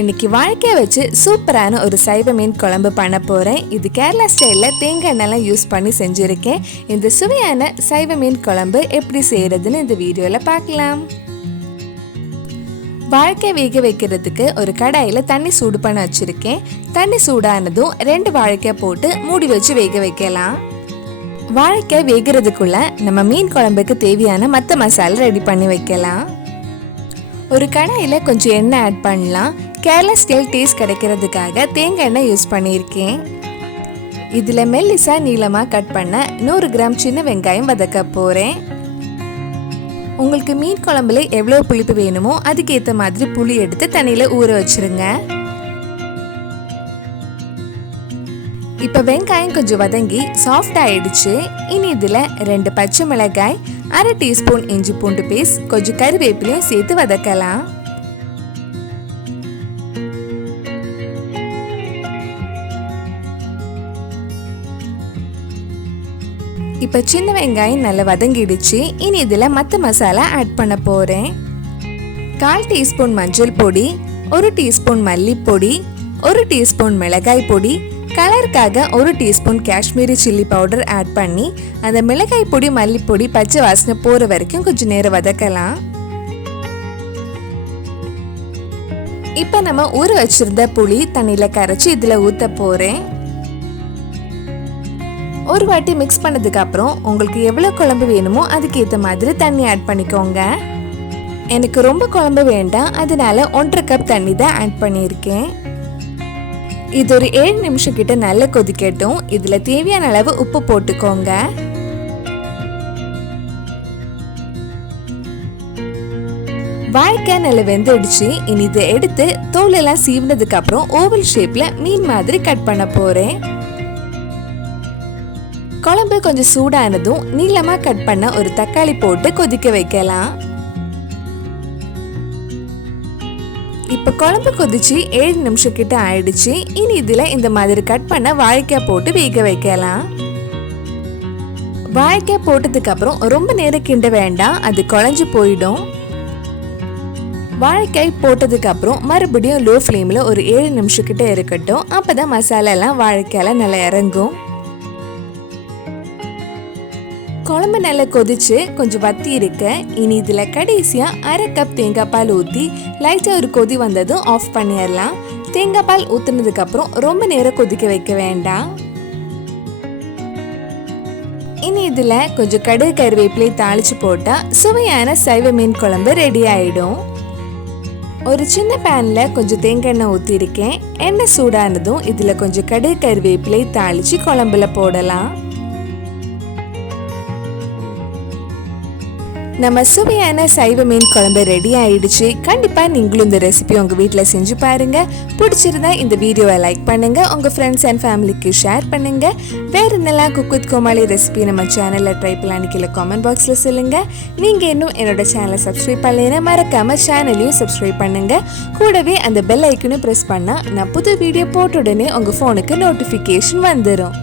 இன்னைக்கு வாழைக்காய் வச்சு சூப்பரான ஒரு சைவ மீன் குழம்பு பண்ண போகிறேன். இது கேரளா ஸ்டைலில் தேங்காய் எண்ணெய்லாம் யூஸ் பண்ணி செஞ்சுருக்கேன். இந்த சுவையான சைவ மீன் குழம்பு எப்படி செய்கிறதுன்னு இந்த வீடியோவில் பார்க்கலாம். வாழைக்காய் வேக வைக்கிறதுக்கு ஒரு கடாயில் தண்ணி சூடு பண்ண வச்சுருக்கேன். தண்ணி சூடானதும் 2 வாழைக்காய் போட்டு மூடி வச்சு வேக வைக்கலாம். வாழைக்காய் வேகிறதுக்குள்ள நம்ம மீன் குழம்புக்கு தேவையான மற்ற மசாலா ரெடி பண்ணி வைக்கலாம். ஒரு கடாயில் கொஞ்சம் எண்ணெய் ஆட் பண்ணலாம். கேரளா ஸ்டைல் டேஸ்ட் கிடைக்கிறதுக்காக தேங்காய் எண்ணெய் யூஸ் பண்ணியிருக்கேன். இதில் மெல்லிசா நீளமாக கட் பண்ண 100 கிராம் சின்ன வெங்காயம் வதக்க போகிறேன். உங்களுக்கு மீன் குழம்புல எவ்வளோ புளிப்பு வேணுமோ அதுக்கேற்ற மாதிரி புளி எடுத்து தண்ணியில் ஊற வச்சுருங்க. இப்போ வெங்காயம் கொஞ்சம் வதங்கி சாஃப்ட் ஆயிடுச்சு. இனி இதில் 2 பச்சை மிளகாய், 1/2 டீஸ்பூன் இஞ்சி பூண்டு பேஸ்ட், கொஞ்சம் கறிவேப்பிலையும் சேர்த்து வதக்கலாம். இப்போ சின்ன வெங்காயம் நல்லா வதங்கிடுச்சு. இனி இதில் மற்ற மசாலா ஆட் பண்ண போகிறேன். 1/4 டீஸ்பூன் மஞ்சள் பொடி, 1 டீஸ்பூன் மல்லிப்பொடி, 1 டீஸ்பூன் மிளகாய் பொடி, கலருக்காக 1 teaspoon Kashmiri chilli powder add பண்ணி அந்த மிளகாய் பொடி மல்லிப்பொடி பச்சை வாசனை போகிற வரைக்கும் கொஞ்சம் நேரம் வதக்கலாம். இப்போ நம்ம ஊற வச்சிருந்த புளி தண்ணியில் கரைச்சி இதில் ஊற்ற போகிறேன். ஒரு வாட்டி மிக்ஸ் பண்ணதுக்கு அப்புறம் உங்களுக்கு எவ்வளோ குழம்பு வேணுமோ அதுக்கேற்ற மாதிரி தண்ணி ஆட் பண்ணிக்கோங்க. எனக்கு ரொம்ப குழம்பு வேண்டாம், அதனால 1/2 கப் தண்ணி தான் ஆட் பண்ணியிருக்கேன். இது ஒரு 7 நிமிஷம் கிட்ட நல்லா கொதிக்கட்டும். இதில் தேவையான அளவு உப்பு போட்டுக்கோங்க. வாழைக்காய் நல்லா வெந்துடுச்சு. இனி இதை எடுத்து தோலெல்லாம் சீவினதுக்கு அப்புறம் ஓவல் ஷேப்ல மீன் மாதிரி கட் பண்ண போறேன். குழம்பு கொஞ்சம் சூடானதும் நீளமா கட் பண்ண ஒரு தக்காளி போட்டு கொதிக்க வைக்கலாம். இப்ப குழம்பு கொதிச்சு 7 நிமிஷம் கிட்ட ஆயிடுச்சு. இனி இதுல இந்த மாதிரி கட் பண்ண வாழைக்காய் போட்டு வேக வைக்கலாம். வாழைக்காய் போட்டதுக்கு அப்புறம் ரொம்ப நேரம் கிண்ட வேண்டாம், அது குழஞ்சு போயிடும். வாழைக்காய் போட்டதுக்கு அப்புறம் மறுபடியும் லோ ஃப்ளேம்ல ஒரு 7 நிமிஷம் கிட்ட இருக்கட்டும். அப்பதான் மசாலா எல்லாம் வாழைக்காயில நல்லா இறங்கும். குழம்பு நல்லா கொதிச்சு கொஞ்சம் வத்தி இருக்க. இனி இதுல கடைசியா 1/2 கப் தேங்காய் பால் ஊற்றி லைட்டா ஒரு கொதி வந்ததும் ஆஃப் பண்ணிடலாம். தேங்காய் பால் ஊத்துனதுக்கு அப்புறம் ரொம்ப நேரம் கொதிக்க வைக்க வேண்டாம். இனி இதுல கொஞ்சம் கடுகு கறிவேப்பிலை தாளிச்சு போட்டா சுவையான சைவ மீன் குழம்பு ரெடி ஆயிடும். ஒரு சின்ன பேன்ல கொஞ்சம் தேங்காய் எண்ணெய் ஊற்றிருக்கேன். எண்ணெய் சூடானதும் இதுல கொஞ்சம் கடுகு கறிவேப்பிலை தாளிச்சு குழம்புல போடலாம். நம்ம சுவையான சைவ மீன் குழம்பு ரெடி ஆயிடுச்சு. கண்டிப்பா நீங்களும் இந்த ரெசிபி உங்க வீட்டில் செஞ்சு பாருங்க. பிடிச்சிருந்தா இந்த வீடியோவை லைக் பண்ணுங்க, உங்க ஃப்ரெண்ட்ஸ் அண்ட் ஃபேமிலிக்கு ஷேர் பண்ணுங்க. வேற என்னெல்லாம் குக் வித் கோமாளி ரெசிபி நம்ம சேனல்ல ட்ரை பண்ணலான்னு கீழே கமெண்ட் பாக்ஸ்ல சொல்லுங்க. நீங்க இன்னும் என்னோட சேனலை சப்ஸ்கிரைப் பண்ணலைன்னா மறக்காம சேனலையும் சப்ஸ்கிரைப் பண்ணுங்க. கூடவே அந்த பெல் ஐக்கனையும் பிரஸ் பண்ணா நான் புது வீடியோ போட்ட உடனே உங்க போனுக்கு நோட்டிபிகேஷன் வந்துடும்.